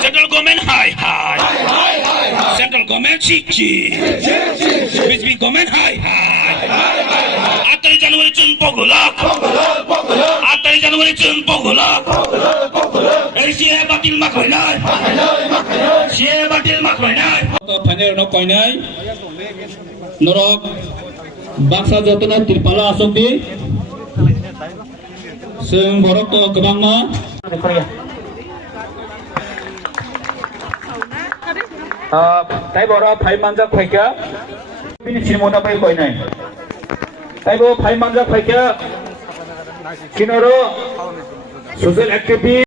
Central government high. Central government chichi. BJP government high. 8 January chun pogolak. 8 January chun pogolak. Asia batil makhoinai. Asia batil makhoinai. Panel no koinai. Norok baksa jotona tirpala asokdi. Seng borok to kebangma. Tay bora phai manja khaika bini chimona pai koi nai tay bo phai manja khaika kinoro social activity